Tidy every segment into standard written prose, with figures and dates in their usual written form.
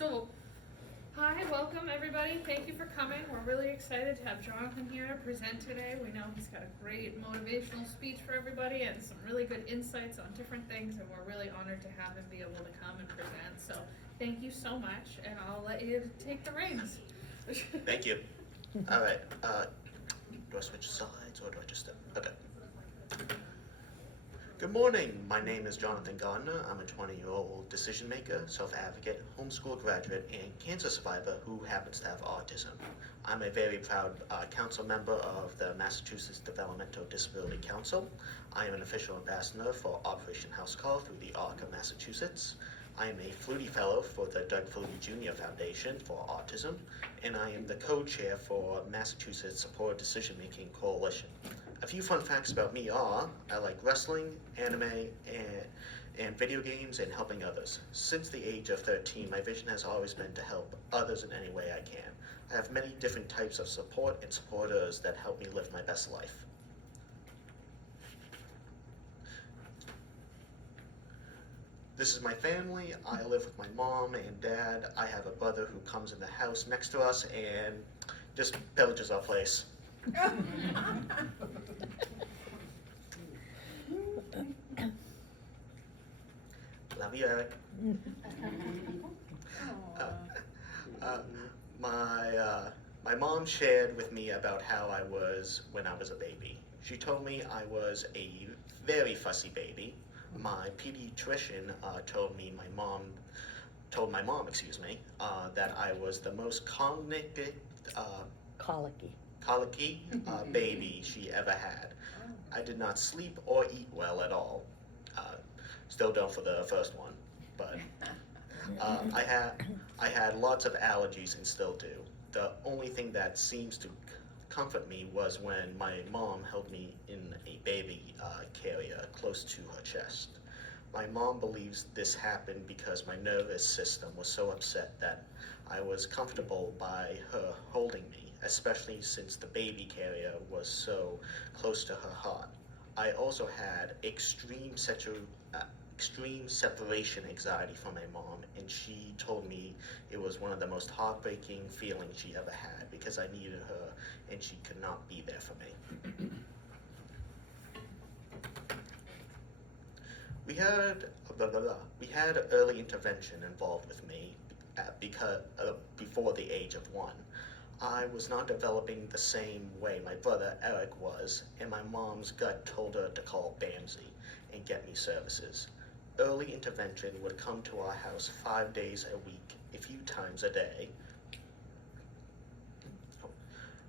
So, hi, welcome everybody. Thank you for coming. We're really excited to have Jonathan here to present today. We know he's got a great motivational speech for everybody and some really good insights on different things, and we're really honored to have him be able to come and present. So, thank you so much, and I'll let you take the reins. Thank you. All right. Do I switch sides or do I just? Okay. Good morning. My name is Jonathan Gardner. I'm a 20-year-old decision maker, self-advocate, homeschool graduate, and cancer survivor who happens to have autism. I'm a very proud council member of the Massachusetts Developmental Disability Council. I am an official ambassador for Operation House Call through the ARC of Massachusetts. I am a Flutie Fellow for the Doug Flutie Jr. Foundation for Autism, and I am the co-chair for Massachusetts Supported Decision Making Coalition. A few fun facts about me are, I like wrestling, anime, and video games, and helping others. Since the age of 13, my vision has always been to help others in any way I can. I have many different types of support and supporters that help me live my best life. This is my family. I live with my mom and dad. I have a brother who comes in the house next to us and just pillages our place. Love you, Eric. My mom shared with me about how I was when I was a baby. She told me I was a very fussy baby. My pediatrician told my mom, that I was the most colicky baby she ever had. I did not sleep or eat well at all. Still don't for the first one, but I had lots of allergies and still do. The only thing that seems to comfort me was when my mom held me in a baby carrier close to her chest. My mom believes this happened because my nervous system was so upset that I was comfortable by her holding me, especially since the baby carrier was so close to her heart. I also had extreme separation anxiety from my mom, and she told me it was one of the most heartbreaking feelings she ever had because I needed her and she could not be there for me. We had early intervention involved with me before the age of 1. I was not developing the same way my brother Eric was, and my mom's gut told her to call BAMSI and get me services. Early intervention would come to our house 5 days a week, a few times a day.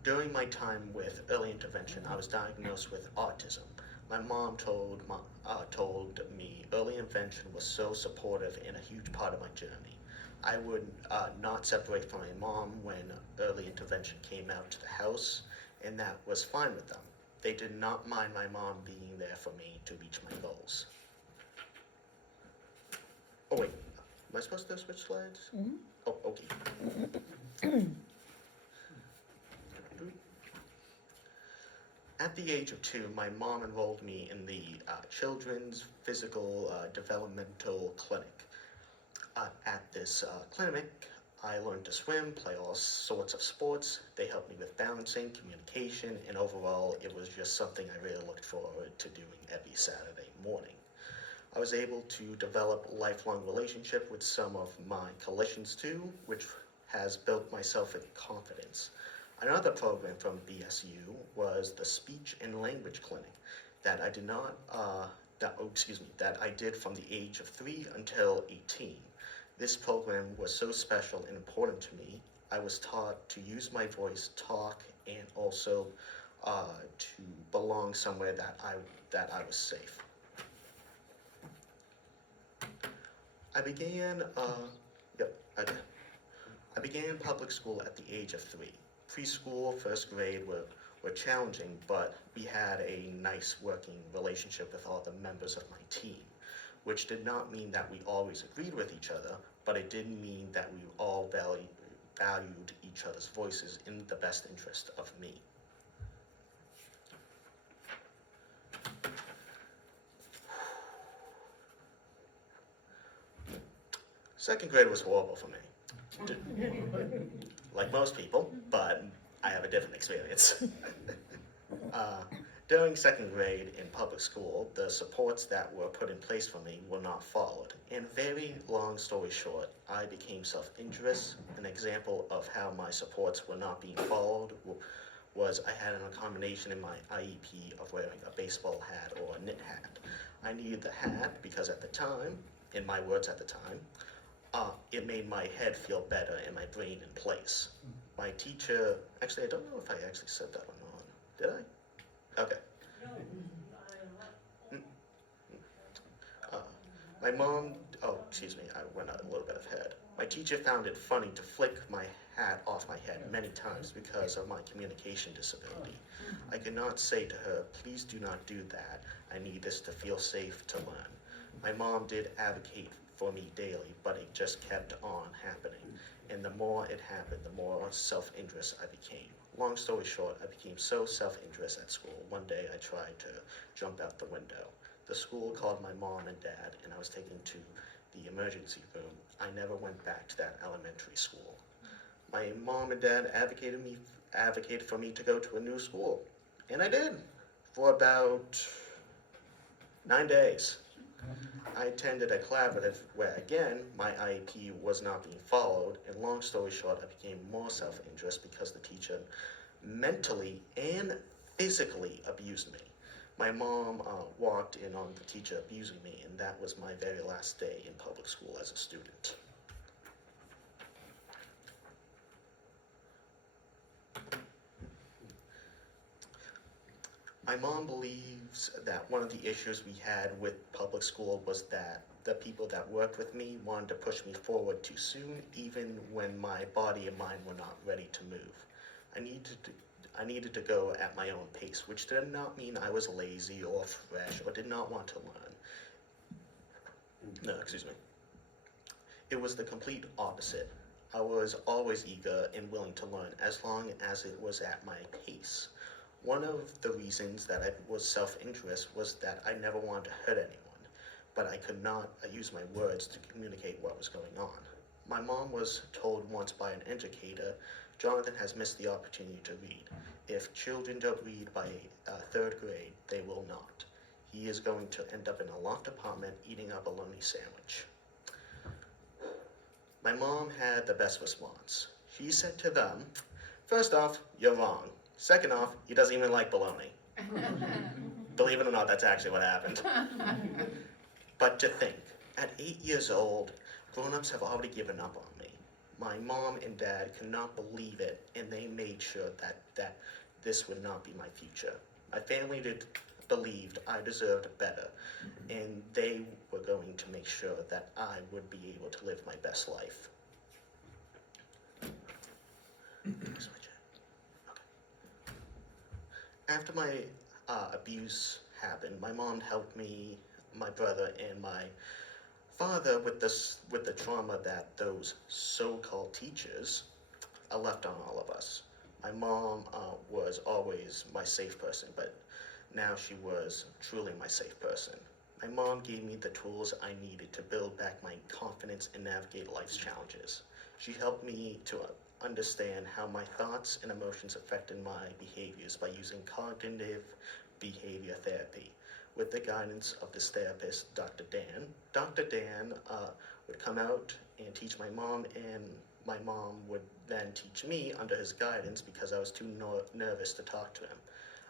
During my time with early intervention, I was diagnosed with autism. My mom told me early intervention was so supportive and a huge part of my journey. I would not separate from my mom when early intervention came out to the house, and that was fine with them. They did not mind my mom being there for me to reach my goals. Oh wait, am I supposed to switch slides? Mm-hmm. Oh, okay. At the age of 2, my mom enrolled me in the Children's Physical Developmental Clinic. At this clinic, I learned to swim, play all sorts of sports. They helped me with balancing, communication, and overall, it was just something I really looked forward to doing every Saturday morning. I was able to develop a lifelong relationship with some of my collisions too, which has built my self-confidence. Another program from BSU was the Speech and Language Clinic that I did from the age of 3 until 18. This program was so special and important to me. I was taught to use my voice, talk, and also to belong somewhere that I was safe. I began public school at the age of 3. Preschool, first grade were challenging, but we had a nice working relationship with all the members of my team, which did not mean that we always agreed with each other, but it did mean that we all valued each other's voices in the best interest of me. Second grade was horrible for me. D- like most people, but I have a different experience. uh, During second grade in public school, the supports that were put in place for me were not followed. And very long story short, I became self-injurious. An example of how my supports were not being followed was I had an accommodation in my IEP of wearing a baseball hat or a knit hat. I needed the hat because at the time, in my words at the time, it made my head feel better and my brain in place. My teacher, actually, I don't know if I actually said that or not. Did I? Okay. Mm, Uh, my mom, oh, excuse me, I went a little bit ahead. My teacher found it funny to flick my hat off my head many times because of my communication disability. I could not say to her, please do not do that. I need this to feel safe to learn. My mom did advocate for me daily, but it just kept on happening. And the more it happened, the more self-injurious I became. Long story short, I became so self-injurious at school. One day I tried to jump out the window. The school called my mom and dad, and I was taken to the emergency room. I never went back to that elementary school. My mom and dad advocated for me to go to a new school, and I did for about 9 days. I attended a collaborative where, again, my IEP was not being followed, and long story short, I became more self-injurious because the teacher mentally and physically abused me. My mom walked in on the teacher abusing me, and that was my very last day in public school as a student. My mom believes that one of the issues we had with public school was that the people that worked with me wanted to push me forward too soon, even when my body and mind were not ready to move. I needed to, I needed to go at my own pace, which did not mean I was lazy or fresh or did not want to learn. No, excuse me. It was the complete opposite. I was always eager and willing to learn as long as it was at my pace. One of the reasons that I was self-injurious was that I never wanted to hurt anyone, but I could not use my words to communicate what was going on. My mom was told once by an educator, Jonathan has missed the opportunity to read. If children don't read by third grade, they will not. He is going to end up in a locked apartment eating a bologna sandwich. My mom had the best response. She said to them, first off, you're wrong. Second off, he doesn't even like bologna. Believe it or not, that's actually what happened. But to think, at 8 years old, grown-ups have already given up on me. My mom and dad could not believe it, and they made sure that this would not be my future. My family believed I deserved better, and they were going to make sure that I would be able to live my best life. After my abuse happened, my mom helped me, my brother, and my father with the trauma that those so-called teachers left on all of us. My mom was always my safe person, but now she was truly my safe person. My mom gave me the tools I needed to build back my confidence and navigate life's challenges. She helped me to understand how my thoughts and emotions affected my behaviors by using cognitive behavior therapy. With the guidance of this therapist, Dr. Dan, Dr. Dan would come out and teach my mom, and my mom would then teach me under his guidance because I was too nervous to talk to him.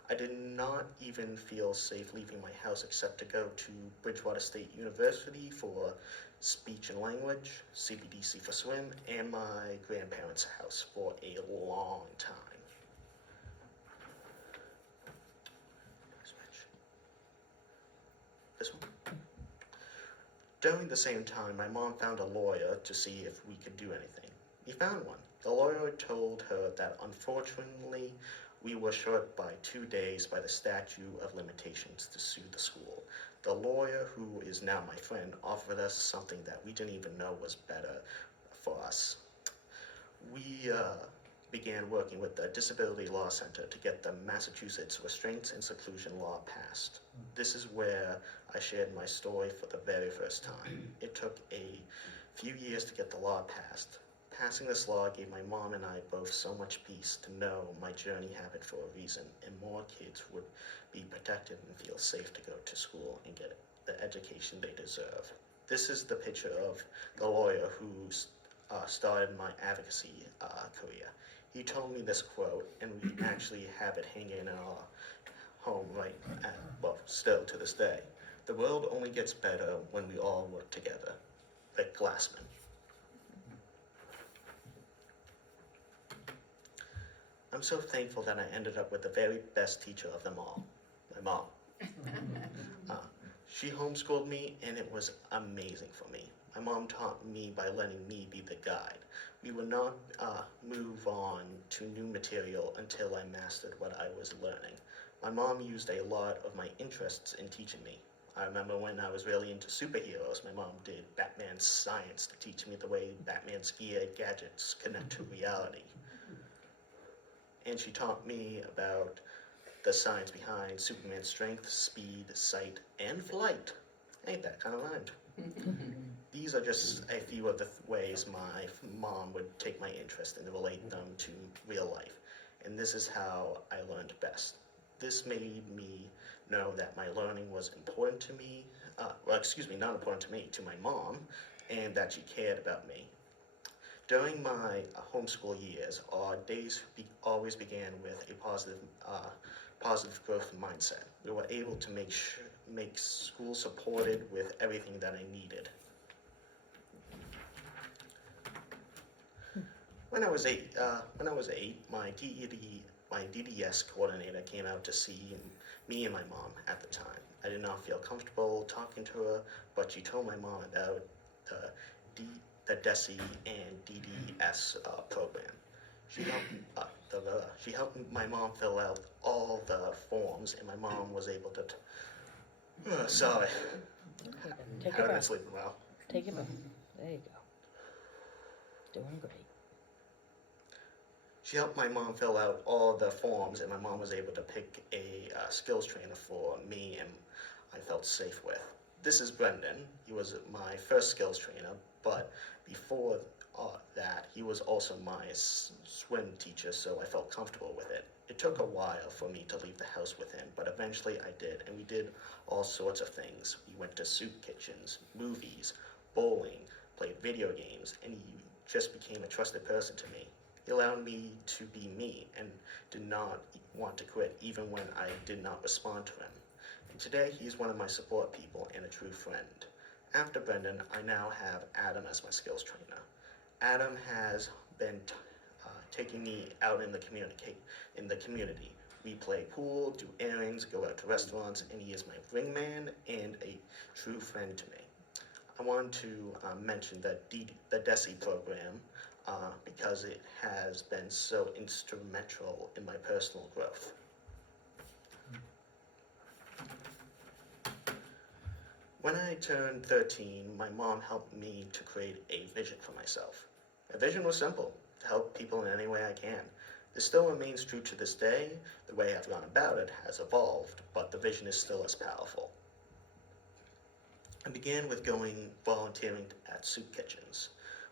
I did not even feel safe leaving my house except to go to Bridgewater State University for speech and language, CBDC for swim, and my grandparents' house for a long time. Switch. This one. During the same time, my mom found a lawyer to see if we could do anything. We found one. The lawyer told her that unfortunately we were short by 2 days by the statute of limitations to sue the school. The lawyer, who is now my friend, offered us something that we didn't even know was better for us. We began working with the Disability Law Center to get the Massachusetts Restraints and Seclusion Law passed. This is where I shared my story for the very first time. It took a few years to get the law passed, Passing this law gave my mom and I both so much peace to know my journey happened for a reason, and more kids would be protected and feel safe to go to school and get the education they deserve. This is the picture of the lawyer who started my advocacy career. He told me this quote, and we actually have it hanging in our home still to this day. The world only gets better when we all work together. Rick Glassman. I'm so thankful that I ended up with the very best teacher of them all, my mom. Uh, she homeschooled me, and it was amazing for me. My mom taught me by letting me be the guide. We would not move on to new material until I mastered what I was learning. My mom used a lot of my interests in teaching me. I remember when I was really into superheroes, my mom did Batman science to teach me the way Batman's gear gadgets connect to reality. And she taught me about the science behind Superman's strength, speed, sight, and flight. Ain't that kind of rhymed? These are just a few of the ways my mom would take my interest and relate them to real life. And this is how I learned best. This made me know that my learning was important to me, not important to me, to my mom, and that she cared about me. During my homeschool years, our days always began with a positive growth mindset. We were able to make school supported with everything that I needed. When I was eight, my DDS coordinator came out to see me and my mom at the time. I did not feel comfortable talking to her, but she told my mom about the DESI and DDS program. She helped my mom fill out all the forms, and my mom was able to. Sorry, Take haven't it been back. sleeping well. Take it back. There you go. Doing great. She helped my mom fill out all the forms, and my mom was able to pick a skills trainer for me and I felt safe with. This is Brendan. He was my first skills trainer, but before that, he was also my swim teacher, so I felt comfortable with it. It took a while for me to leave the house with him, but eventually I did, and we did all sorts of things. We went to soup kitchens, movies, bowling, played video games, and he just became a trusted person to me. He allowed me to be me and did not want to quit even when I did not respond to him. And today he's one of my support people and a true friend. After Brendan, I now have Adam as my skills trainer. Adam has been taking me out in the community. We play pool, do errands, go out to restaurants, and he is my wingman and a true friend to me. I want to mention that the DESI program because it has been so instrumental in my personal growth. When I turned 13, my mom helped me to create a vision for myself. My vision was simple, to help people in any way I can. This still remains true to this day. The way I've gone about it has evolved, but the vision is still as powerful. I began with volunteering at soup kitchens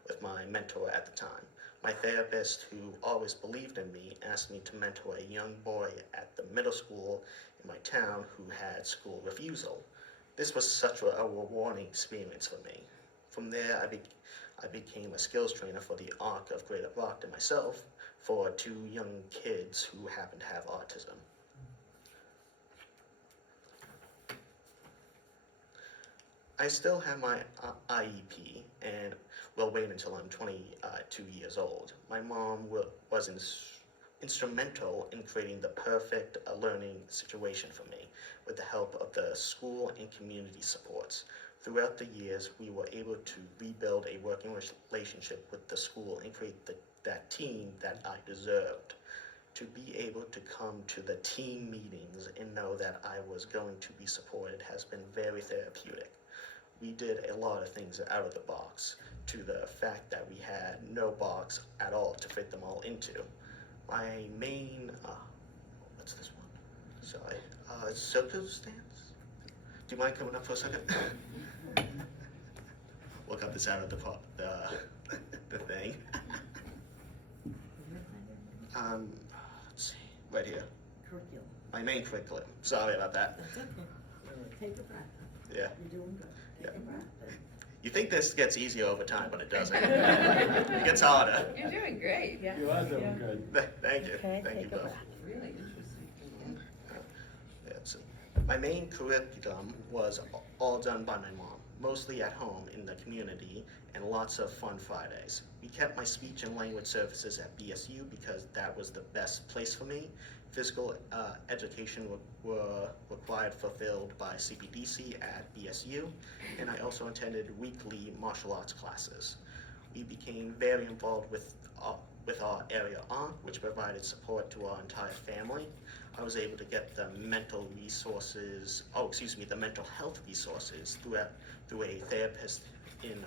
with my mentor at the time. My therapist, who always believed in me, asked me to mentor a young boy at the middle school in my town who had school refusal. This was such a rewarding experience for me. From there, I became a skills trainer for the Arc of Greater Brockton myself for 2 young kids who happen to have autism. I still have my IEP and will wait until I'm 22 years old. My mom was instrumental in creating the perfect learning situation for me with the help of the school and community supports. Throughout the years, we were able to rebuild a working relationship with the school and create that team that I deserved. To be able to come to the team meetings and know that I was going to be supported has been very therapeutic. We did a lot of things out of the box, to the fact that we had no box at all to fit them all into. My main, what's this one? Sorry, circumstance? Do you mind coming up for a second? Look up this out of the thing. Let's see, right here. Curriculum. My main curriculum. Sorry about that. That's okay. Take a breath. Yeah. You're doing good. Take a breath. You think this gets easier over time, but it doesn't. It gets harder. You're doing great. Yeah. You are doing good. Thank you. Okay, Thank you take a both. breath. Really interesting. Yeah, so my main curriculum was all done by my mom, mostly at home in the community, and lots of fun Fridays. We kept my speech and language services at BSU because that was the best place for me. Physical education were required fulfilled by CPDC at BSU, and I also attended weekly martial arts classes. We became very involved with our area aunt, which provided support to our entire family. I was able to get the mental health resources through a therapist in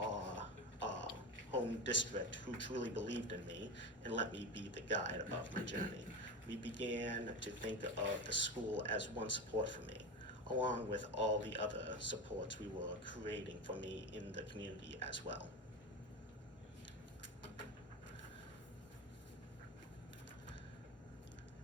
our home district who truly believed in me and let me be the guide of my journey. We began to think of the school as one support for me, along with all the other supports we were creating for me in the community as well.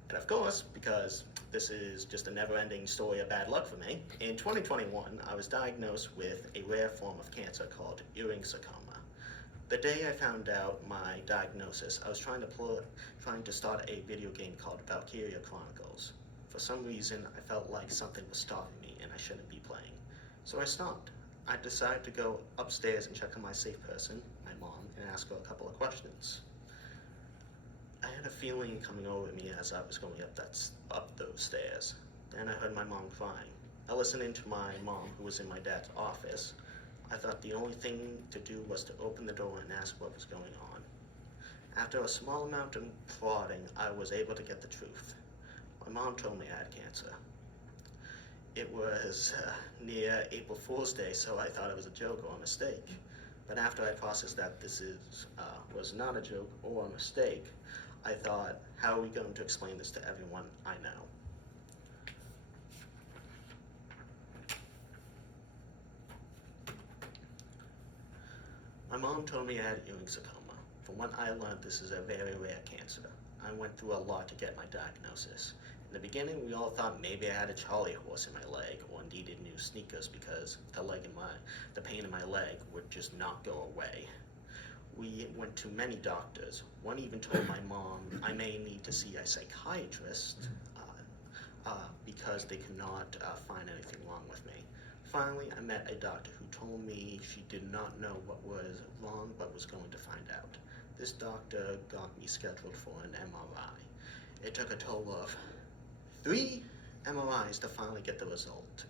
And of course, because this is just a never-ending story of bad luck for me, in 2021, I was diagnosed with a rare form of cancer called Ewing sarcoma. The day I found out my diagnosis, I was trying to start a video game called Valkyria Chronicles. For some reason, I felt like something was stopping me and I shouldn't be playing. So I stopped. I decided to go upstairs and check on my safe person, my mom, and ask her a couple of questions. I had a feeling coming over me as I was going up those stairs. Then I heard my mom crying. I listened in to my mom, who was in my dad's office. I thought the only thing to do was to open the door and ask what was going on. After a small amount of prodding, I was able to get the truth. My mom told me I had cancer. It was near April Fool's Day, so I thought it was a joke or a mistake. But after I processed that this was not a joke or a mistake, I thought, how are we going to explain this to everyone I know? My mom told me I had Ewing sarcoma. From what I learned, this is a very rare cancer. I went through a lot to get my diagnosis. In the beginning, we all thought maybe I had a Charlie horse in my leg or needed new sneakers because the pain in my leg would just not go away. We went to many doctors. One even told my mom I may need to see a psychiatrist because they could not find anything wrong with me. Finally, I met a doctor who told me she did not know what was wrong but was going to find out. This doctor got me scheduled for an MRI. It took a total of 3 MRIs to finally get the result.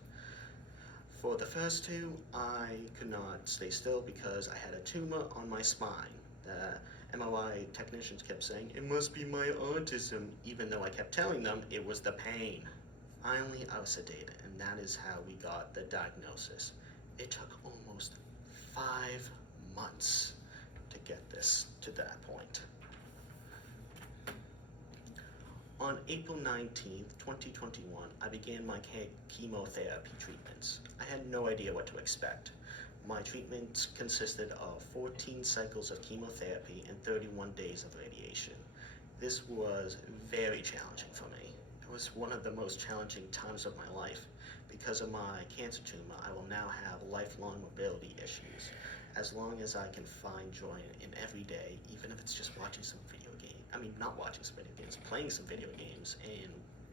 For the first 2, I could not stay still because I had a tumor on my spine. The MRI technicians kept saying, "It must be my autism," even though I kept telling them it was the pain. Finally, I was sedated, and that is how we got the diagnosis. It took almost 5 months to get this to that point. On April 19th, 2021, I began my chemotherapy treatments. I had no idea what to expect. My treatments consisted of 14 cycles of chemotherapy and 31 days of radiation. This was very challenging for me. It was one of the most challenging times of my life. Because of my cancer tumor, I will now have lifelong mobility issues. As long as I can find joy in every day, even if it's just watching some video game. Not watching some video games, playing some video games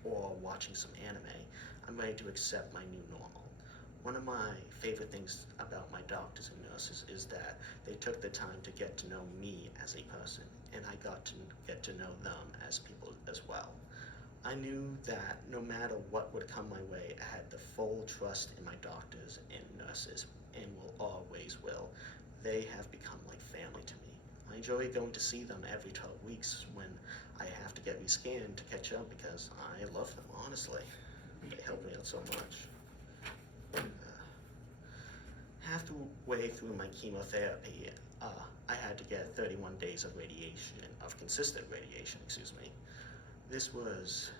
or watching some anime, I'm ready to accept my new normal. One of my favorite things about my doctors and nurses is that they took the time to get to know me as a person, and I got to get to know them as people as well. I knew that no matter what would come my way, I had the full trust in my doctors and nurses, and always will. They have become like family to me. I enjoy going to see them every 12 weeks when I have to get rescanned to catch up because I love them, honestly. They help me out so much. Halfway through my chemotherapy, I had to get 31 days of consistent radiation, This was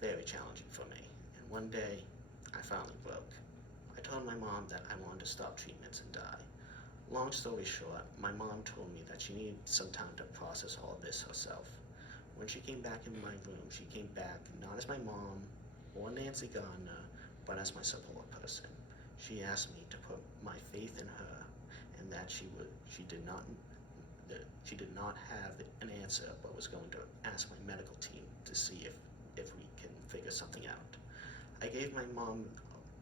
very challenging for me, and one day, I finally broke. I told my mom that I wanted to stop treatments and die. Long story short, my mom told me that she needed some time to process all of this herself. When she came back in my room, she came back not as my mom or Nancy Gardner, but as my support person. She asked me to put my faith in her, and that she did not have an answer, but was going to ask my medical team to see if we can figure something out. I gave my mom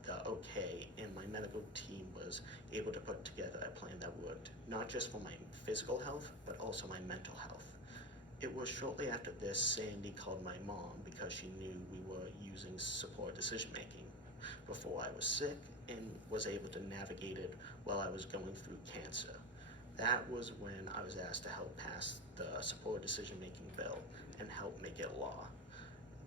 the okay, and my medical team was able to put together a plan that worked, not just for my physical health, but also my mental health. It was shortly after this Sandy called my mom because she knew we were using support decision making before I was sick, and was able to navigate it while I was going through cancer. That was when I was asked to help pass the support decision making bill and help make it law.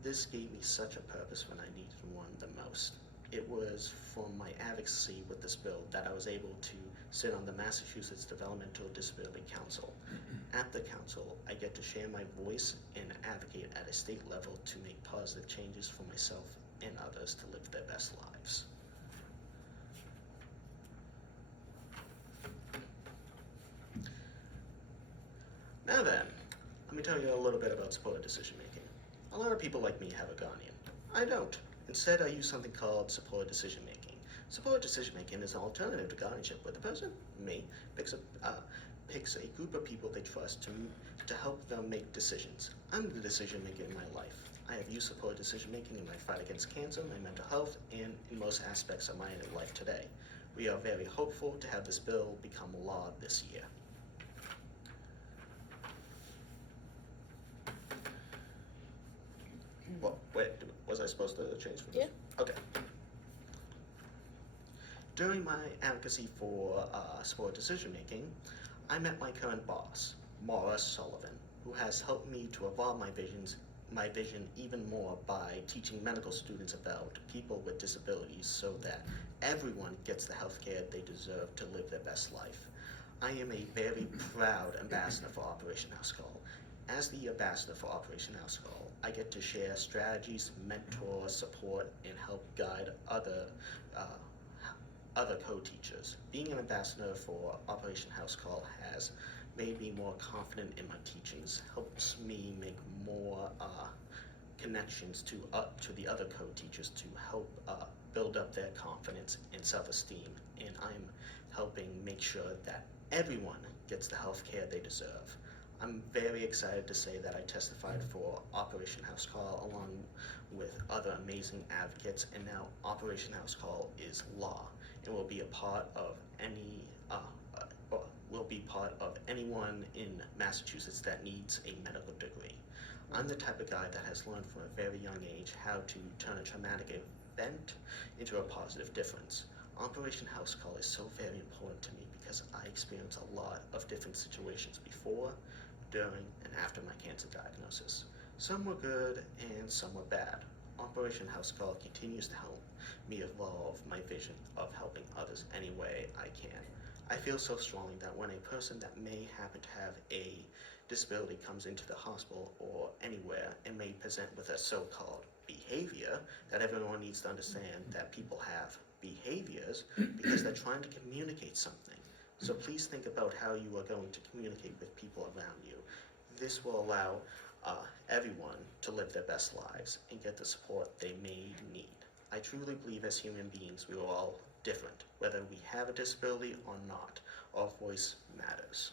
This gave me such a purpose when I needed one the most. It was from my advocacy with this bill that I was able to sit on the Massachusetts Developmental Disability Council. At the council, I get to share my voice and advocate at a state level to make positive changes for myself and others to live their best lives. Now then, let me tell you a little bit about supported decision making. A lot of people like me have a guardian. I don't. Instead, I use something called supported decision making. Supported decision making is an alternative to guardianship where the person, me, picks a group of people they trust to help them make decisions. I'm the decision maker in my life. I have used supported decision making in my fight against cancer, my mental health, and in most aspects of my life today. We are very hopeful to have this bill become law this year. Well, wait, was I supposed to change for this? Yeah. Okay. During my advocacy for sport decision making, I met my current boss, Maura Sullivan, who has helped me to evolve my vision even more by teaching medical students about people with disabilities so that everyone gets the health care they deserve to live their best life. I am a very proud ambassador for Operation House Call. As the ambassador for Operation House Call, I get to share strategies, mentor, support, and help guide other co-teachers. Being an ambassador for Operation House Call has made me more confident in my teachings, helps me make more connections to the other co-teachers to help build up their confidence and self-esteem, and I'm helping make sure that everyone gets the health care they deserve. I'm very excited to say that I testified for Operation House Call along with other amazing advocates, and now Operation House Call is law and will be a part of anyone in Massachusetts that needs a medical degree. I'm the type of guy that has learned from a very young age how to turn a traumatic event into a positive difference. Operation House Call is so very important to me because I experienced a lot of different situations before, during, and after my cancer diagnosis. Some were good and some were bad. Operation House Call continues to help me evolve my vision of helping others any way I can. I feel so strongly that when a person that may happen to have a disability comes into the hospital or anywhere and may present with a so-called behavior, that everyone needs to understand that people have behaviors because they're trying to communicate something. So please think about how you are going to communicate with people around you. This will allow everyone to live their best lives and get the support they may need. I truly believe as human beings we are all different, whether we have a disability or not. Our voice matters.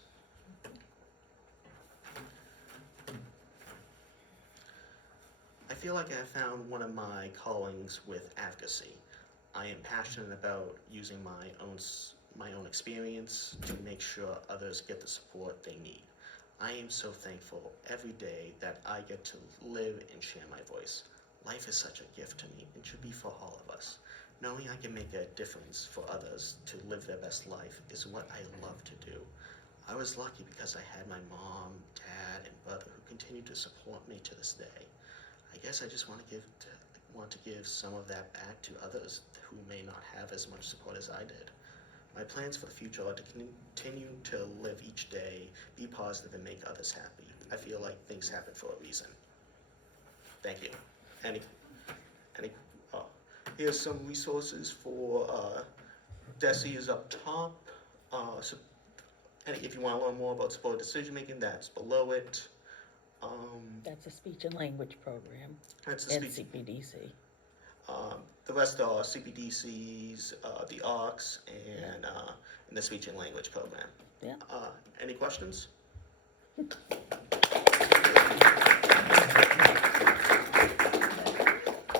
I feel like I have found one of my callings with advocacy. I am passionate about using my own experience to make sure others get the support they need. I am so thankful every day that I get to live and share my voice. Life is such a gift to me and should be for all of us. Knowing I can make a difference for others to live their best life is what I love to do. I was lucky because I had my mom, dad, and brother who continue to support me to this day. I guess I just want to give some of that back to others who may not have as much support as I did. My plans for the future are to continue to live each day, be positive, and make others happy. I feel like things happen for a reason. Thank you. Here's some resources for DESE is up top. And if you want to learn more about supported decision making, that's below it. That's a speech and language program. That's the And speech. CPDC. The rest are CPDCs, the ARCs, and the speech and language program. Yeah. Any questions?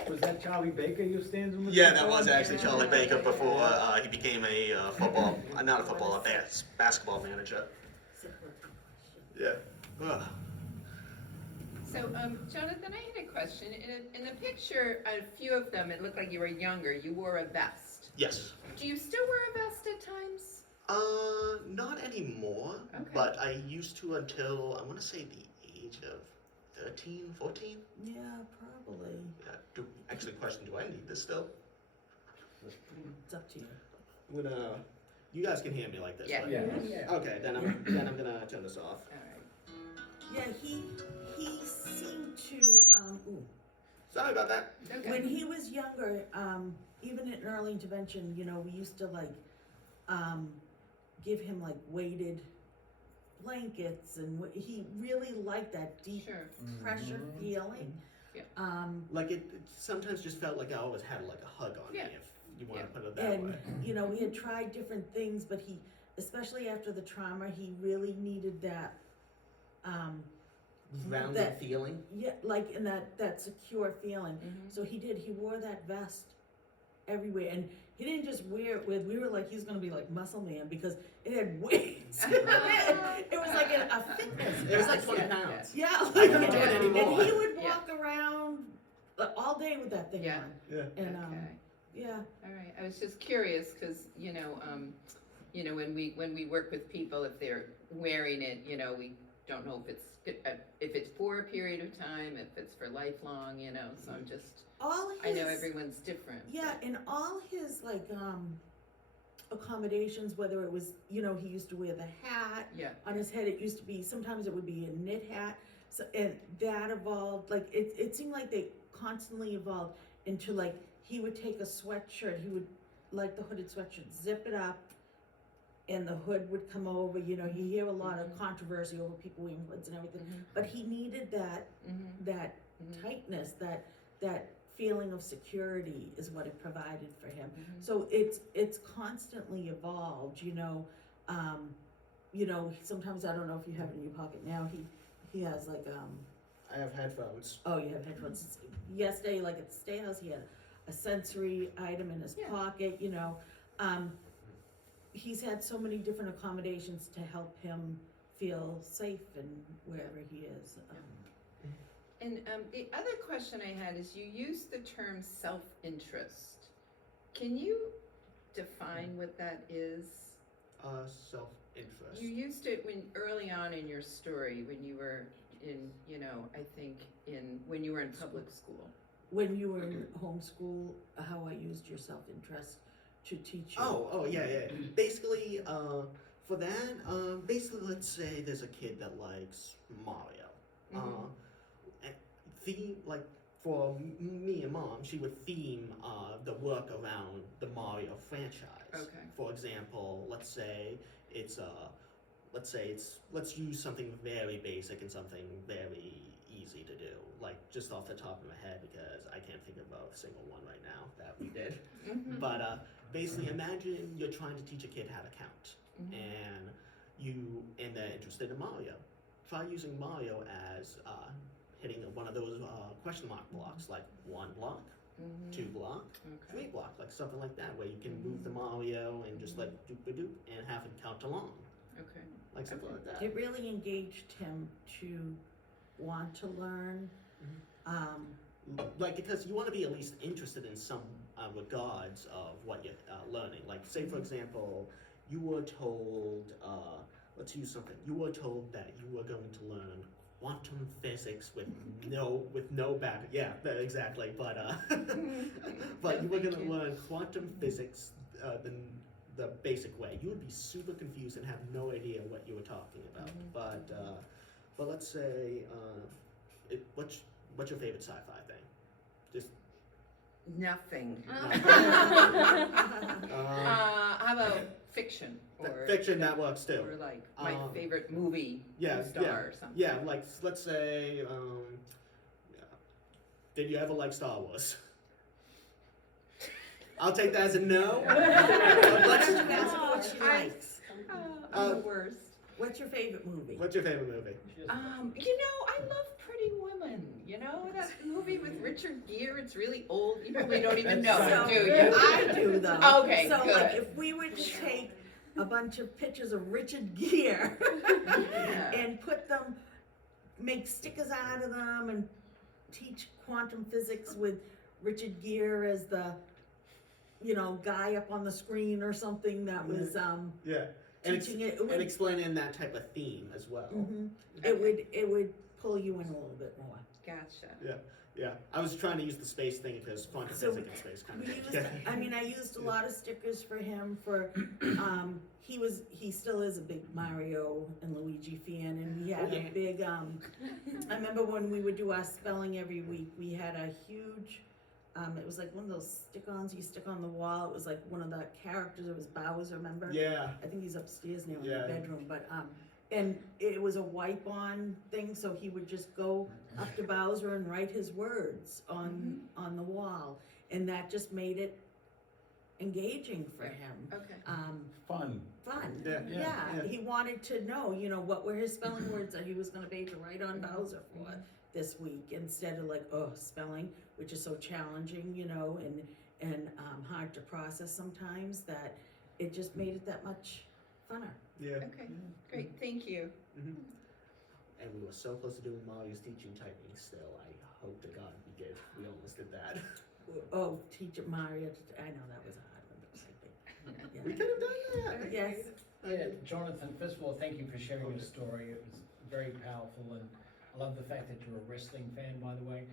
Was that Charlie Baker you was standing with? Yeah, that before? was actually Charlie Baker before he became a not a football, a basketball manager. Supporting question. Yeah. Ugh. So, Jonathan, I had a question. In the picture, a few of them, it looked like you were younger. You wore a vest. Yes. Do you still wear a vest at times? Not anymore, Okay. but I used to until, I want to say the age of 13, 14. Yeah, probably. Actually, question, do I need this still? It's up to you. I'm gonna, you guys can hear me like this, Yeah. right? Yeah. Okay, then I'm gonna turn this off. All right. Yeah, he seemed to, ooh. Sorry about that. Okay. When he was younger, even in early intervention, you know, we used to like, give him like weighted blankets, and he really liked that deep Sure. pressure feeling. Yeah. Like it sometimes just felt like I always had like a hug on Yeah. me, if you want to Yeah. put it that And, way. you know, we had tried different things, but he, especially after the trauma, he really needed that, Rounded that- feeling. yeah, like in that secure feeling. Mhm. So he wore that vest everywhere, and he didn't just wear it with, we were like, he's gonna be like Muscle Man, because it had weights. It was like a fitness It was like vest. 20 Yeah, pounds. Yeah, I like, couldn't do it anymore. and he would Yeah. walk around all day with that thing Yeah. on. Yeah. And, Okay. yeah, All right. I was just curious because when we work with people, if they're wearing it, we don't know if it's for a period of time, if it's for lifelong, So I'm just, all his. I know everyone's different. Yeah, and all his like accommodations, whether it was, he used to wear the hat Yeah. on his head, it used to be, sometimes it would be a knit hat. So, and that evolved, like it seemed like they constantly evolved into like, he would take a sweatshirt, he would, like the hooded sweatshirt, zip it up, and the hood would come over, you hear a lot of controversy over people wearing hoods and everything, Mhm. but he needed that Mhm. tightness, that feeling of security is what it provided for him. Mhm. So it's constantly evolved, sometimes, I don't know if you have it in your pocket now, he has like, I have headphones. oh, you have headphones. Yesterday, like at the State House, he had a sensory item in his Yeah. pocket, he's had so many different accommodations to help him feel safe and wherever he is. And the other question I had is you used the term self-interest. Can you define what that is? Self-interest. You used it early on in your story when you were in, when you were in public school. When you were in homeschool, how I used your self-interest to teach you. Oh, yeah. Basically, for that, basically, let's say there's a kid that likes Mario. Mhm. And like for me and Mom, she would theme the work around the Mario franchise. Okay. For example, let's use something very basic and something very easy to do, like just off the top of my head, because I can't think of a single one right now that we did. Mhm. But basically, imagine you're trying to teach a kid how to count, Mhm. and they're interested in Mario. Try using Mario as hitting one of those question mark blocks, like 1 block, Mhm. 2 block, Okay. 3 block, like something like that, where you can move the Mario and just like doop a doop and have him count along, Okay. like something like that. It really engaged him to want to learn. Like, because you want to be at least interested in some regards of what you're learning. Like, say for example, you were told, let's use something. You were told that you were going to learn quantum physics with no back. Yeah, exactly. But but you were going to learn quantum physics the basic way. You would be super confused and have no idea what you were talking about. But let's say, what's your favorite sci-fi thing? Just Nothing. Oh. How about fiction or Fiction, that works too. or like my Um, favorite movie Yeah, star yeah, or something? yeah. Like, let's say, yeah. Did you ever like Star Wars? I'll take that as a no. Why don't you ask her what she I- likes? I'm the worst. What's your favorite movie? What's your favorite movie? I love Pretty Woman. You know that movie with Richard Gere. It's really old. You probably don't even know So, it, do you? I do though. Okay, So good. like if we would take a bunch of pictures of Richard Gere Yeah. and put them, make stickers out of them and teach quantum physics with Richard Gere as the, guy up on the screen or something that was Yeah. And, teaching it. It and would, explaining that type of theme as well. it would pull you in a little bit more. Gotcha. Yeah, I was trying to use the space thing because quantum So physics and space kind We of. used, I used a lot of stickers for him for, he still is a big Mario and Luigi fan, and we had Oh, yeah. a big, I remember when we would do our spelling every week, we had a huge, it was like one of those stick-ons you stick on the wall, it was like one of the characters, it was Bowser, remember? Yeah. I think he's upstairs now in Yeah. the bedroom, but, and it was a wipe-on thing, so he would just go up to Bowser and write his words on the wall, and that just made it engaging for him. Okay. Fun. Fun. Yeah. Yeah, he wanted to know, what were his spelling words that he was gonna be able to write on Bowser for this week, instead of like, spelling, which is so challenging, and hard to process sometimes, that it just made it that much funner. Yeah. Okay. Great. Thank you. And we were so close to doing Mario's teaching typing still. I hope to God we almost did that. Oh, teacher Mario, I know that was a hard one, but I We think, could have done that. yes. Yeah, Jonathan, first of all, thank you for sharing your story. It was very powerful, and I love the fact that you're a wrestling fan, by the way.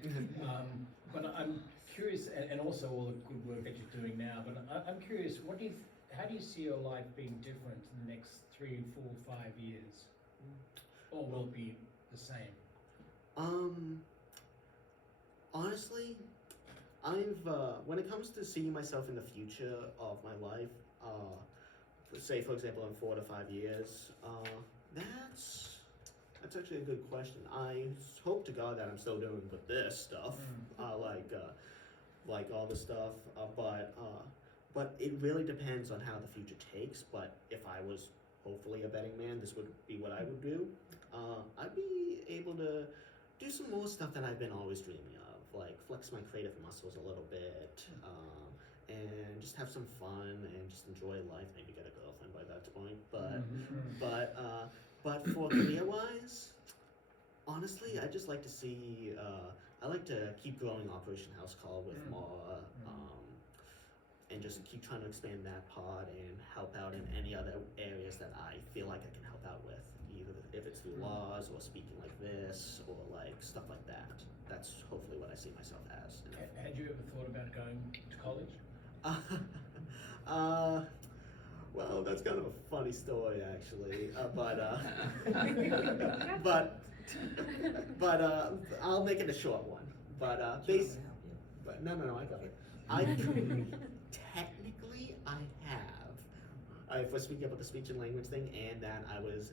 But I'm curious, and also all the good work that you're doing now, but I'm curious, how do you see your life being different in the next 3, 4, 5 years? Or will it be the same? Honestly, when it comes to seeing myself in the future of my life, say for example in 4 to 5 years, that's actually a good question. I hope to God that I'm still doing with this stuff, like all the stuff, but it really depends on how the future takes. But if I was hopefully a betting man, this would be what I would do. I'd be able to do some more stuff that I've been always dreaming of, like flex my creative muscles a little bit, and just have some fun and just enjoy life. Maybe get a girlfriend by that point. But for career-wise, honestly, I just like to see. I like to keep growing Operation House Call with more, and just keep trying to expand that pod and help out in any other areas that I feel like I can help out with, either if it's through laws or speaking like this or like stuff like that. That's hopefully what I see myself as. Had you ever thought about going to college? Well, that's kind of a funny story actually, but I'll make it a short one. But no, I got it. Technically, I have. If we're speaking about the speech and language thing, and that I was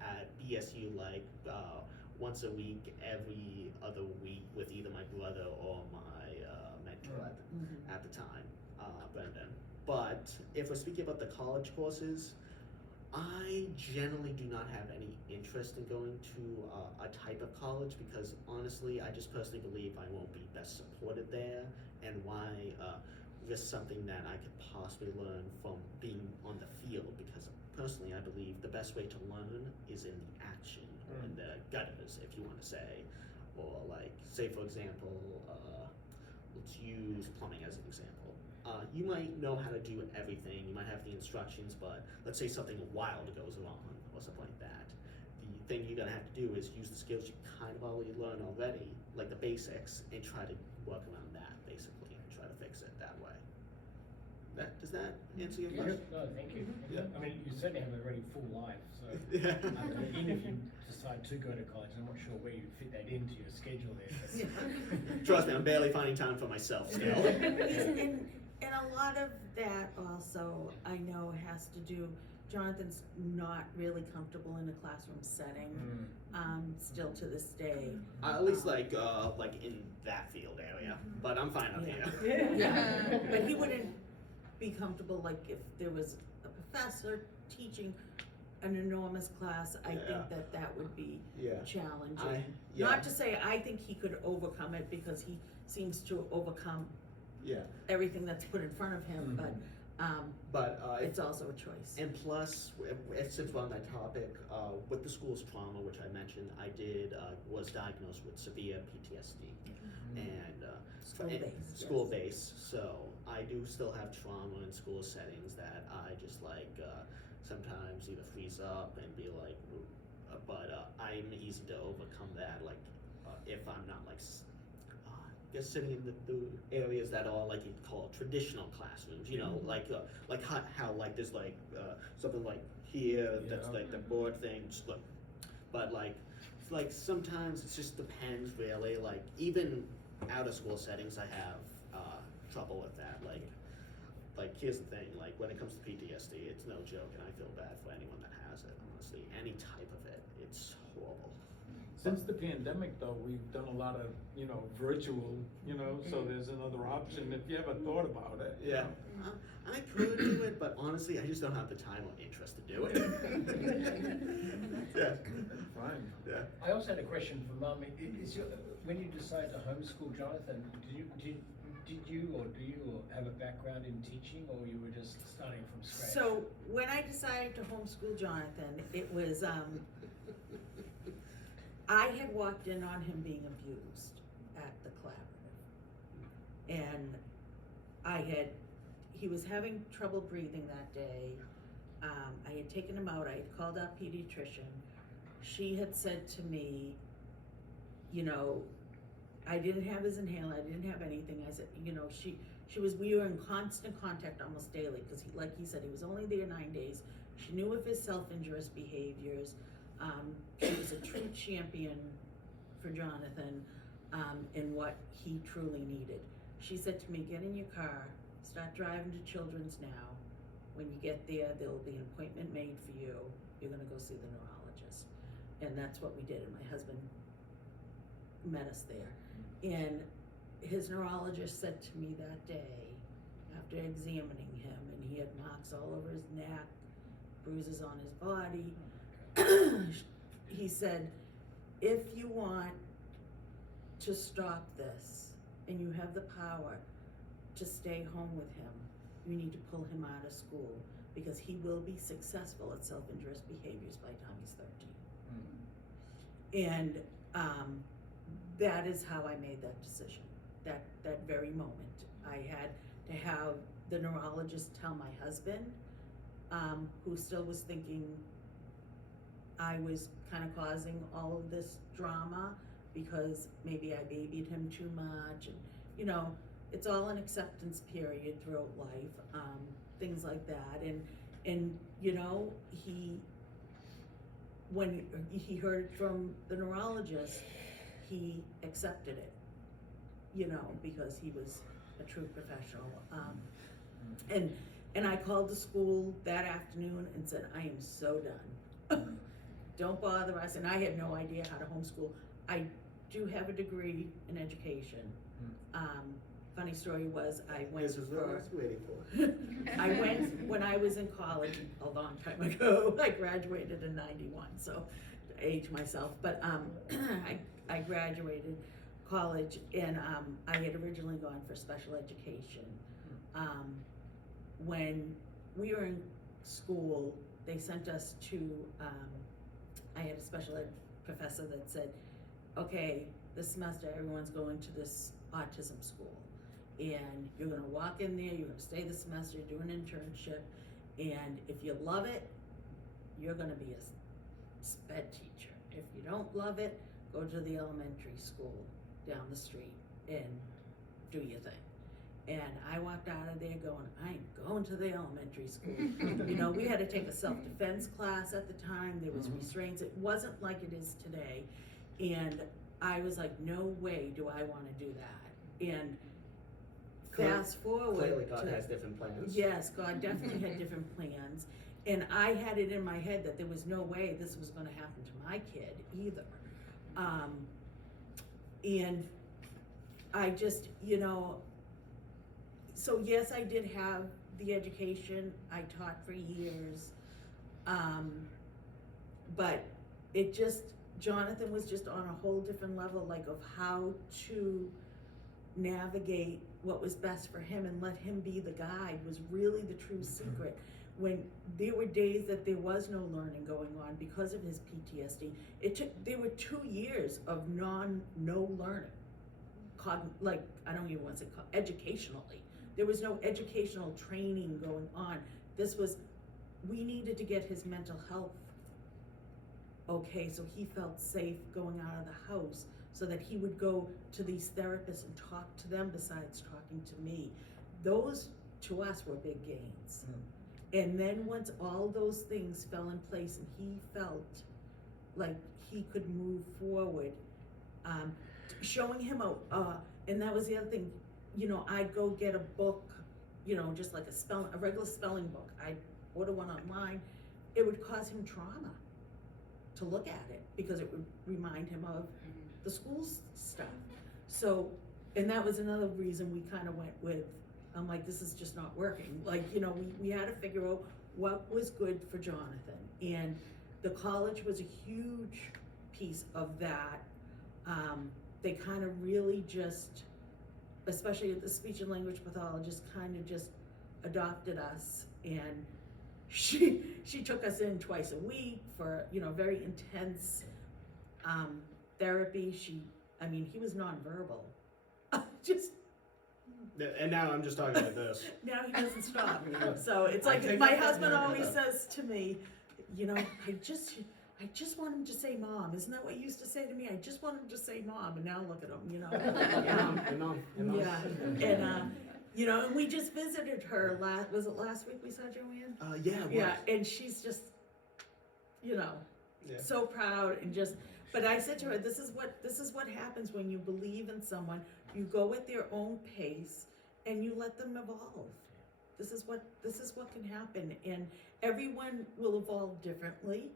at BSU like once a week, every other week with either my brother or my mentor at the time, Brendan. But if we're speaking about the college courses, I generally do not have any interest in going to a type of college because honestly, I just personally believe I won't be best supported there, and why risk something that I could possibly learn from being on the field, because personally I believe the best way to learn is in the action, or in the gutters, if you want to say, or like, say for example, let's use plumbing as an example. You might know how to do everything, you might have the instructions, but let's say something wild goes wrong or something like that. The thing you're gonna have to do is use the skills you kind of already learned already, like the basics, and try to work around that basically, and try to fix it that way. Does that answer your Yeah, question? no, thank you. Yeah. I mean, you certainly have a very full life, so. Yeah. Even if you decide to go to college, I'm not sure where you fit that into your schedule there. but- Trust me, I'm barely finding time for myself still. And a lot of that also, I know, has to do, Jonathan's not really comfortable in a classroom setting, still to this day. At least like in that field area, but I'm fine up here. Yeah. But he wouldn't be comfortable, like, if there was a professor teaching an enormous class, I Yeah. think that would be Yeah. challenging. Yeah. Not to say I think he could overcome it, because he seems to overcome Yeah. everything that's put in front of him, But it's also a choice. and plus, since we're on that topic, with the school's trauma, which I mentioned, I was diagnosed with severe PTSD and School-based, school-based. So I do still have trauma in school settings that I just sometimes either freeze up and be like, but I'm easy to overcome that. Like if I'm not just sitting in the areas that are like you call traditional classrooms, you know, like how like there's something like here that's like the board thing, just look, but like sometimes it just depends really. Like even out of school settings, I have trouble with that. Like here's the thing, like when it comes to PTSD, it's no joke, and I feel bad for anyone that has it. Honestly, any type of it, it's horrible. Since the pandemic, though, we've done a lot of, virtual, so there's another option if you ever thought about it. Yeah. I could do it, but honestly, I just don't have the time or interest to do it. Yeah. Fine. Yeah. I also had a question for Mum. When you decided to homeschool Jonathan, did you or do you have a background in teaching, or you were just starting from scratch? So when I decided to homeschool Jonathan, it was, I had walked in on him being abused at the collaborative. And he was having trouble breathing that day. I had taken him out, I had called our pediatrician. She had said to me, I didn't have his inhaler, I didn't have anything. I said, we were in constant contact almost daily, because like he said, he was only there 9 days. She knew of his self-injurious behaviors. She was a true champion for Jonathan, in what he truly needed. She said to me, get in your car, start driving to Children's now. When you get there, there will be an appointment made for you. You're gonna go see the neurologist. And that's what we did, and my husband met us there. And his neurologist said to me that day, after examining him, and he had marks all over his neck, bruises on his body, he said, if you want to stop this and you have the power to stay home with him, you need to pull him out of school, because he will be successful at self-injurious behaviors by the time he's 13. And that is how I made that decision. That very moment, I had to have the neurologist tell my husband, who still was thinking I was kind of causing all of this drama because maybe I babied him too much, and it's all an acceptance period throughout life, things like that. And when he heard it from the neurologist, he accepted it, because he was a true professional. And I called the school that afternoon and said, I am so done. Don't bother us. And I had no idea how to homeschool. I do have a degree in education. Funny story was, I went This is what I was waiting for. I went when I was in college a long time ago. I graduated in '91, so I age myself. But I graduated college, and I had originally gone for special education. When we were in school, they sent us to, I had a special ed professor that said, okay, this semester everyone's going to this autism school, and you're gonna walk in there, you're gonna stay the semester, do an internship, and if you love it, you're gonna be a sped teacher. If you don't love it, go to the elementary school down the street and do your thing. And I walked out of there going, I ain't going to the elementary school. You know, we had to take a self-defense class at the time, there was restraints, it wasn't like it is today. And I was like, no way do I wanna do that. And fast forward Clearly God to- has different plans. Yes, God definitely had different plans. And I had it in my head that there was no way this was gonna happen to my kid either. And I just, you know, so yes, I did have the education, I taught for years. But it just, Jonathan was just on a whole different level, like of how to navigate what was best for him and let him be the guide was really the true secret. When there were days that there was no learning going on because of his PTSD, there were 2 years of no learning. Like, I don't even want to say educationally. There was no educational training going on. We needed to get his mental health okay, so he felt safe going out of the house, so that he would go to these therapists and talk to them besides talking to me. Those, to us, were big gains. And then once all those things fell in place and he felt like he could move forward, showing him and that was the other thing, you know, I'd go get a book, you know, just like a regular spelling book. I'd order one online. It would cause him trauma to look at it because it would remind him of the school stuff. So, and that was another reason we kind of went with, I'm like, this is just not working. Like, you know, we had to figure out what was good for Jonathan. And the college was a huge piece of that. They kind of really just, especially the speech and language pathologist, kind of just adopted us. And she took us in twice a week for, you know, very intense therapy. He was nonverbal. Just And now I'm just talking like this. now he doesn't stop. So it's I like take my that husband back. always says to me, you know, I just want him to say mom. Isn't that what you used to say to me? I just want him to say mom. And now look at him, you know. Yeah, and you know, and we just visited her was it last week we saw Joanne? Yeah, it Yeah, was. and she's just, you know, Yeah. so proud and just. But I said to her, this is what happens when you believe in someone. You go at their own pace and you let them evolve. This is what can happen, and everyone will evolve differently.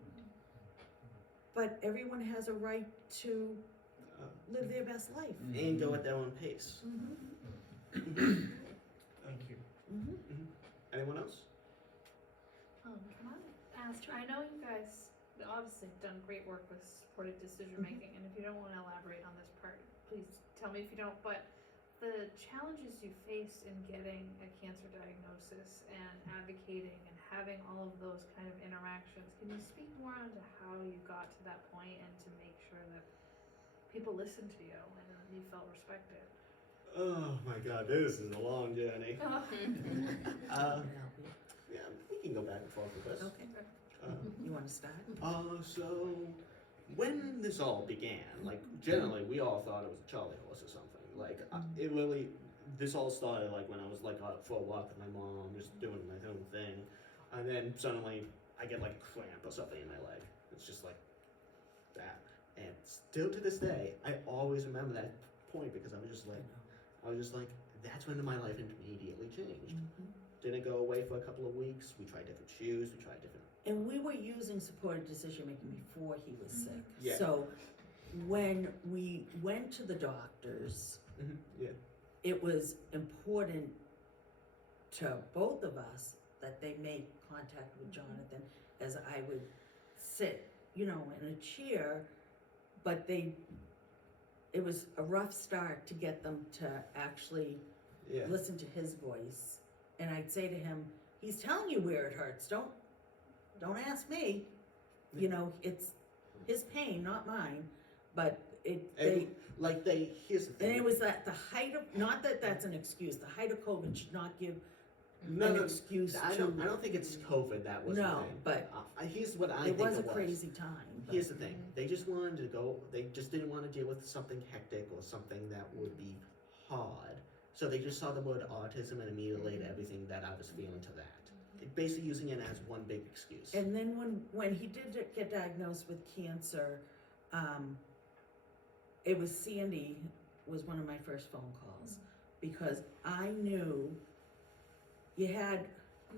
But everyone has a right to live their best life. And go at their own pace. Thank you. Anyone else? Can I ask, I know you guys obviously have done great work with supported decision making, and if you don't want to elaborate on this part, please tell me if you don't, but the challenges you faced in getting a cancer diagnosis and advocating and having all of those kind of interactions, can you speak more onto how you got to that point and to make sure that people listened to you and you felt respected? Oh my God, this is a long journey. Yeah, we can go back and forth with this. Okay. You want to start? So when this all began, like generally we all thought it was a Charlie horse or something. Like it really, this all started like when I was like out for a walk with my mom, just doing my own thing, and then suddenly I get like a cramp or something in my leg. It's just like that, and still to this day, I always remember that point because I was just like, that's when my life immediately changed. Didn't go away for a couple of weeks. We tried different shoes. We tried different. And we were using supported decision making before he was sick. Yeah. So when we went to the doctors, Yeah. it was important to both of us that they make contact with Jonathan, as I would sit, you know, in a chair, but it was a rough start to get them to actually Yeah. listen to his voice. And I'd say to him, he's telling you where it hurts, don't ask me. You know, it's his pain, not mine. But Here's the and thing. it was that the height of, not that that's an excuse, the height of COVID should not give No, an excuse I to. don't think it's COVID that was the No, thing. but Here's what I it think was a it was. crazy time. but- Here's the thing. They just wanted to go. They just didn't want to deal with something hectic or something that would be hard. So they just saw the word autism and immediately everything that I was feeling to that. Basically using it as one big excuse. And then when he did get diagnosed with cancer, it was Sandy was one of my first phone calls, because I knew you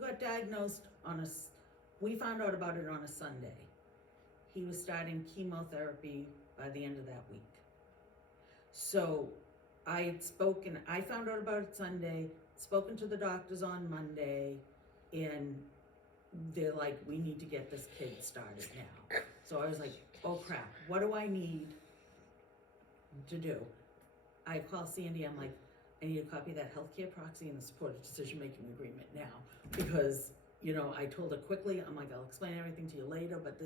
got diagnosed we found out about it on a Sunday. He was starting chemotherapy by the end of that week. So I found out about it Sunday, spoken to the doctors on Monday, and they're like, we need to get this kid started now. So I was like, oh crap, what do I need to do? I call Sandy, I'm like, I need a copy of that healthcare proxy and the supported decision-making agreement now, because, you know, I told her quickly, I'm like, I'll explain everything to you later, but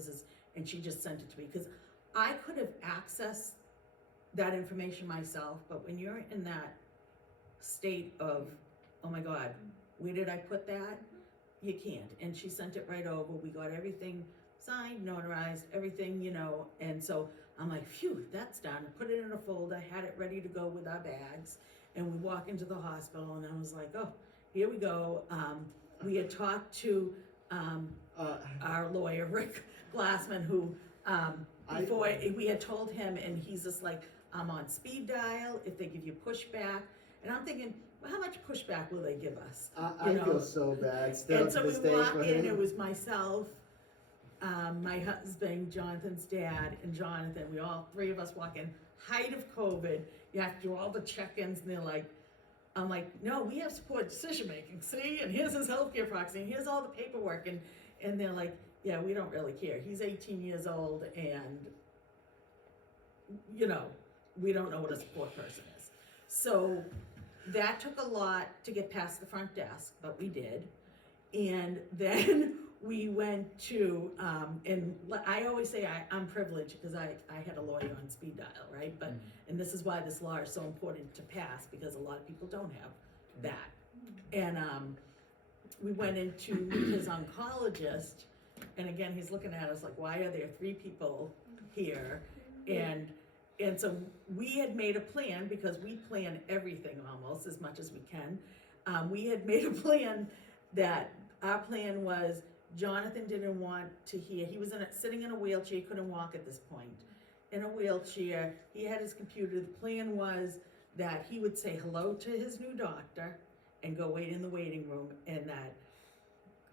and she just sent it to me, because I could have accessed that information myself, but when you're in that state of, oh my God, where did I put that? You can't. And she sent it right over. We got everything signed, notarized, everything, you know, and so I'm like, phew, that's done. Put it in a folder, had it ready to go with our bags, and we walk into the hospital, and I was like, oh, here we go. We had talked to our lawyer, Rick Glassman, who before we had told him, and he's just like, I'm on speed dial if they give you pushback. And I'm thinking, well, how much pushback will they give us? I feel so bad still And to so this we day walk for in, him. it was myself, my husband, Jonathan's dad, and Jonathan. We all three of us walk in, height of COVID. You have to do all the check-ins, and they're like, I'm like, no, we have support decision making, see? And here's his healthcare proxy, and here's all the paperwork. And they're like, yeah, we don't really care. He's 18 years old, and, you know, we don't know what a support person is. So that took a lot to get past the front desk, but we did. And then we went to, and I always say I'm privileged because I had a lawyer on speed dial, right? But, and this is why this law is so important to pass, because a lot of people don't have that. And we went into his oncologist, and again, he's looking at us like, why are there 3 people here? And so we had made a plan, because we plan everything almost as much as we can. We had made a plan that our plan was, Jonathan didn't want to hear, he was sitting in a wheelchair, he couldn't walk at this point. In a wheelchair, he had his computer. The plan was that he would say hello to his new doctor and go wait in the waiting room, and that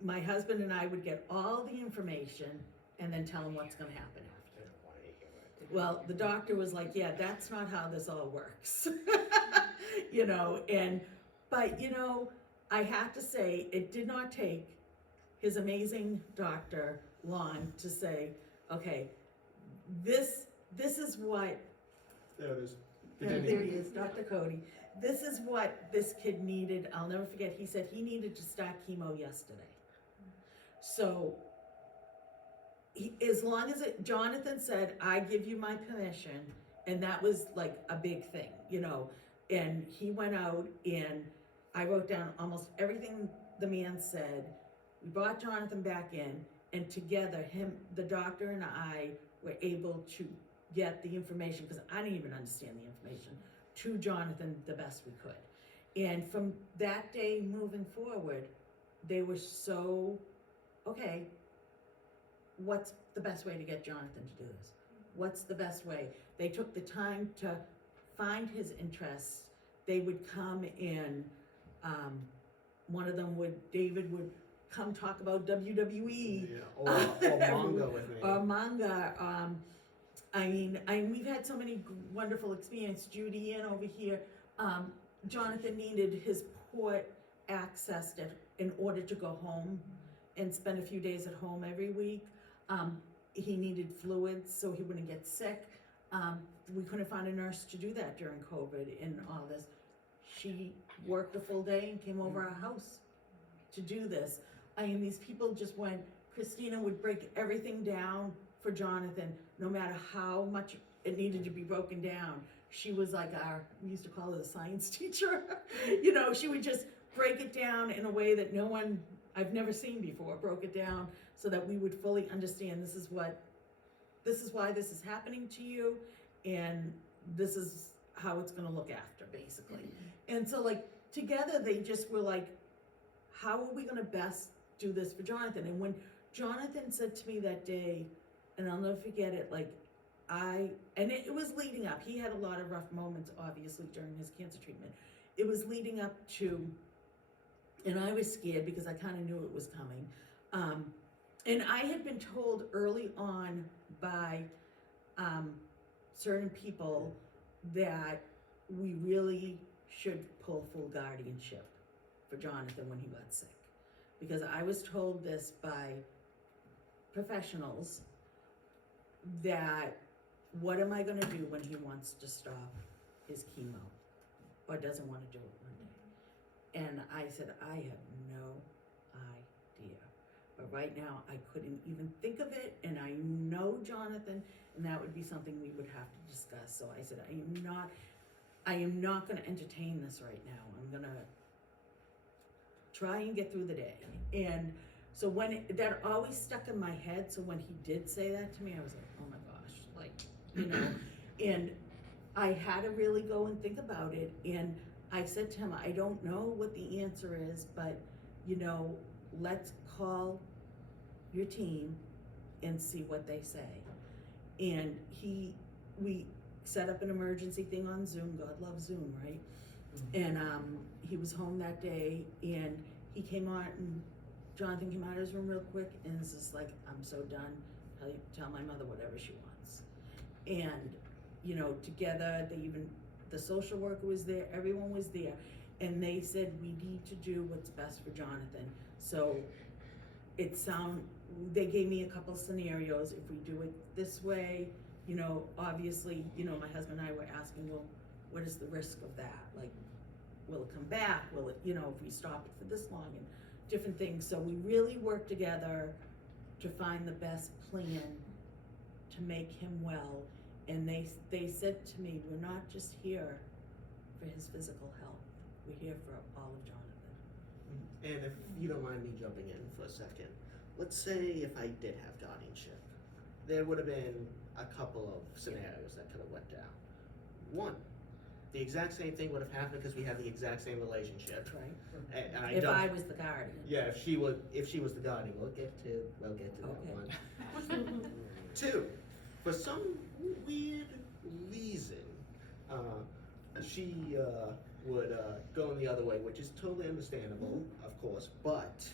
my husband and I would get all the information and then tell him what's gonna happen after. Well, the doctor was like, yeah, that's not how this all works. You know, but you know, I have to say, it did not take his amazing doctor long to say, okay, this is what, There it is. there he is, Dr. Cody. This is what this kid needed. I'll never forget, he said he needed to start chemo yesterday. So, as long as Jonathan said, I give you my permission, and that was like a big thing, you know, and he went out, and I wrote down almost everything the man said. We brought Jonathan back in, and together, the doctor and I were able to get the information, because I didn't even understand the information, to Jonathan the best we could. And from that day moving forward, they were so, okay, what's the best way to get Jonathan to do this? What's the best way? They took the time to find his interests. They would come in, one of them David would come talk about WWE. Yeah, or manga with me. Or manga. I mean, we've had so many wonderful experiences. Judy Ann over here. Jonathan needed his port accessed in order to go home and spend a few days at home every week. He needed fluids so he wouldn't get sick. We couldn't find a nurse to do that during COVID and all this. She worked a full day and came over our house to do this. I mean, these people just went, Christina would break everything down for Jonathan, no matter how much it needed to be broken down. She was like we used to call her the science teacher. You know, she would just break it down in a way that I've never seen before, broke it down so that we would fully understand this is why this is happening to you, and this is how it's gonna look after, basically. And so like, together they just were like, how are we gonna best do this for Jonathan? And when Jonathan said to me that day, and I'll never forget it, like, it was leading up, he had a lot of rough moments, obviously, during his cancer treatment. It was leading up to, and I was scared because I kinda knew it was coming. And I had been told early on by, certain people that we really should pull full guardianship for Jonathan when he got sick. Because I was told this by professionals that, what am I gonna do when he wants to stop his chemo or doesn't wanna do it one day? And I said, I have no idea. But right now, I couldn't even think of it, and I know Jonathan, and that would be something we would have to discuss. So I said, I am not gonna entertain this right now. I'm gonna try and get through the day. And so that always stuck in my head, so when he did say that to me, I was like, oh my gosh, like, you know, and I had to really go and think about it, and I said to him, I don't know what the answer is, but, you know, let's call your team and see what they say. And we set up an emergency thing on Zoom, God loves Zoom, right? And he was home that day, and he came out, and Jonathan came out of his room real quick, and was just like, I'm so done, tell my mother whatever she wants. And, you know, together, the social worker was there, everyone was there, and they said, we need to do what's best for Jonathan. So they gave me a couple scenarios. If we do it this way, you know, obviously, you know, my husband and I were asking, well, what is the risk of that? Like, will it come back? Will it, you know, if we stop it for this long, and different things. So we really worked together to find the best plan to make him well. And they said to me, we're not just here for his physical health. We're here for all of Jonathan. And if you don't mind me jumping in for a second, let's say if I did have guardianship, there would have been a couple of scenarios that could have went down. One, the exact same thing would have happened because we have the exact same relationship. Right. And If I was the guardian. yeah, if she was the guardian, we'll get to that Okay. one. Two, for some weird reason, she would go in the other way, which is totally understandable, of course, but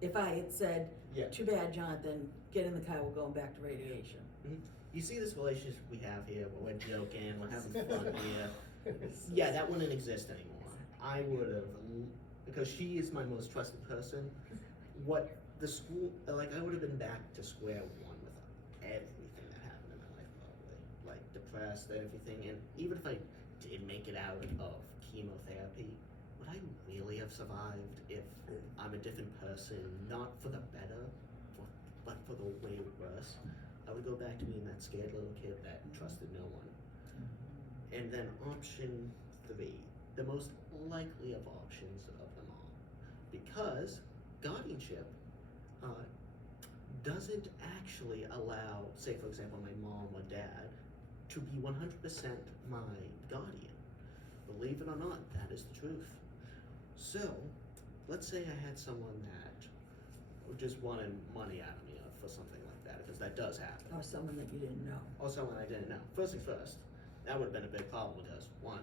If I had said, yeah. too bad, Jonathan, get in the car, we're going back to radiation. You see this relationship we have here, where we're joking, we're having fun here. Yeah, that wouldn't exist anymore. I would have, because she is my most trusted person. What the school, like, I would have been back to square one with everything that happened in my life, probably. Like, depressed and everything. And even if I did make it out of chemotherapy, would I really have survived if I'm a different person, not for the better, but for the way worse? I would go back to being that scared little kid that trusted no one. And then option 3, the most likely of options of them all. Because guardianship doesn't actually allow, say for example, my mom or dad to be 100% my guardian. Believe it or not, that is the truth. So, let's say I had someone that just wanted money out of me for something like that, because that does happen. Or someone that you didn't know. Or someone I didn't know. First things first, that would have been a big problem because, one,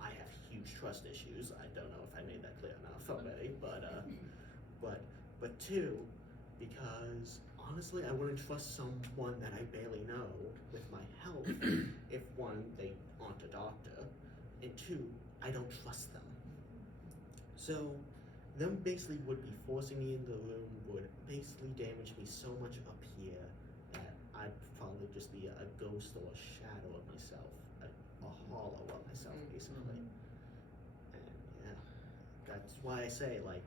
I have huge trust issues. I don't know if I made that clear enough already, but two, because honestly, I wouldn't trust someone that I barely know with my health if one, they aren't a doctor, and two, I don't trust them. So, them basically would be forcing me in the room, would basically damage me so much up here that I'd probably just be a ghost or a shadow of myself, a hollow of myself, basically. And yeah, that's why I say, like,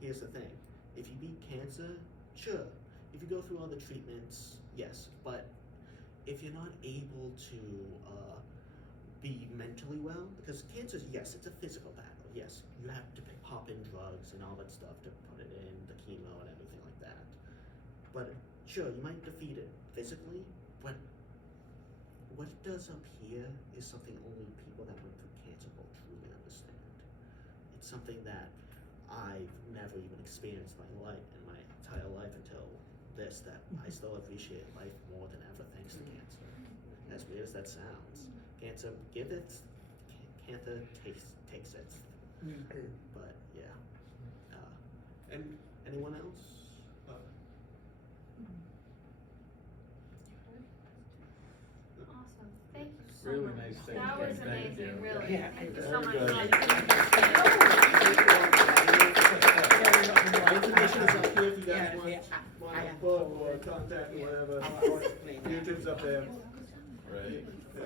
here's the thing. If you beat cancer, sure. If you go through all the treatments, yes. But if you're not able to be mentally well, because cancer, yes, it's a physical battle. Yes, you have to pop in drugs and all that stuff to put it in, the chemo and everything like that. But sure, you might defeat it physically, but what it does up here is something only people that went through cancer will truly understand. It's something that I've never even experienced in my entire life until this, that I still appreciate life more than ever thanks to cancer. As weird as that sounds, cancer cancer takes it. But yeah. And anyone else? Awesome, thank you so Really much. nice thing. That was Thank you. amazing, really, Yeah, thank you very so much. good. John. My information is up here if you guys Yeah, want, yeah, want I a have book full- or contact or whatever. I'll explain that. YouTube's up there. Right. Yeah.